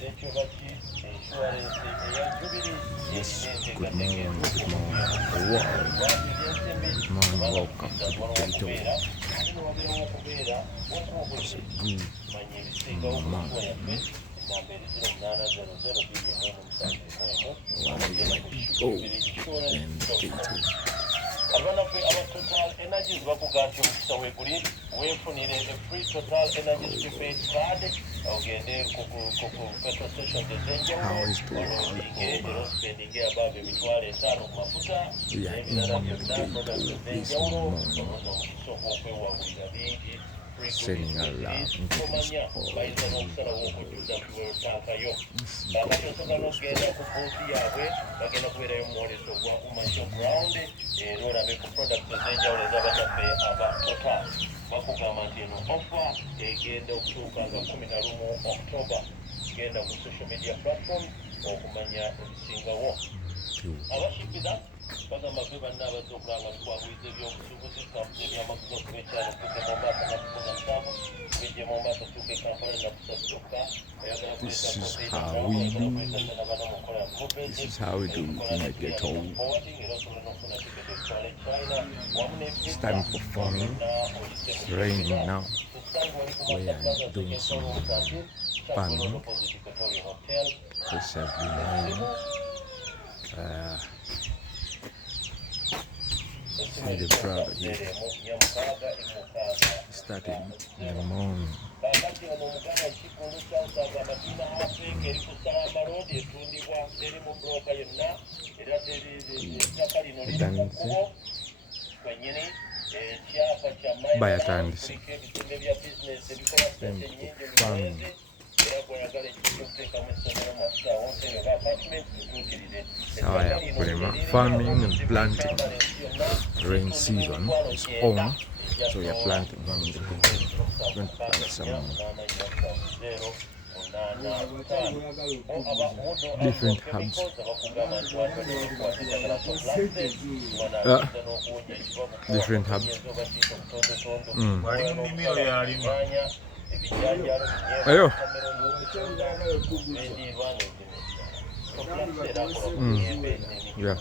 Yes, good morning, good morning. Wow, good morning, welcome to the ghetto. It's a good morning. One day my people in the ghetto. Abanafe aba Total Energies bakuga nti omukisa weeguli weefunire a free Total Energies prepaid card ogende ku petrol stations ez'enjawulo olodinge era spendinge above emitwalo 5 ku mafuta n'ebirala byonna products ez'enjawulo olwono omukisa ogw'okwewabulira bingi Sending a love into this bayinza n'okusalawo okujjuza fuel tankayo kakati osobola n'okugenda ku booth yaabwe bagenda kubeerayo muwoleso gwa umasho ground era olabe ku products ez'enjawulo ez'abannaffe aba Total bakugamba nti eno offer egenda okutuuka nga 11 October genda ku social media platform okumanya ebisingawo abashikiza bagamba fe banna abadde okulaba nga tukwabuliza ebyobusuubuzi tutambuza ebyamaguzi okuba ekyalo tuke mu maaso nakufuna musanvu tubijje mu maaso tuke kampala nakusasukka This is how we do. This is how we do in the ghetto. It's time for farming. It's raining now. We are doing some farming. This has been raining. See the brother here. Started in the morning. Bayatandise farming. Sawa ya kulima, farming and planting. Rain season is on, so we are planting in the ghetto. We're going to plant some different herbs. Different herbs. Ayo. Yeah.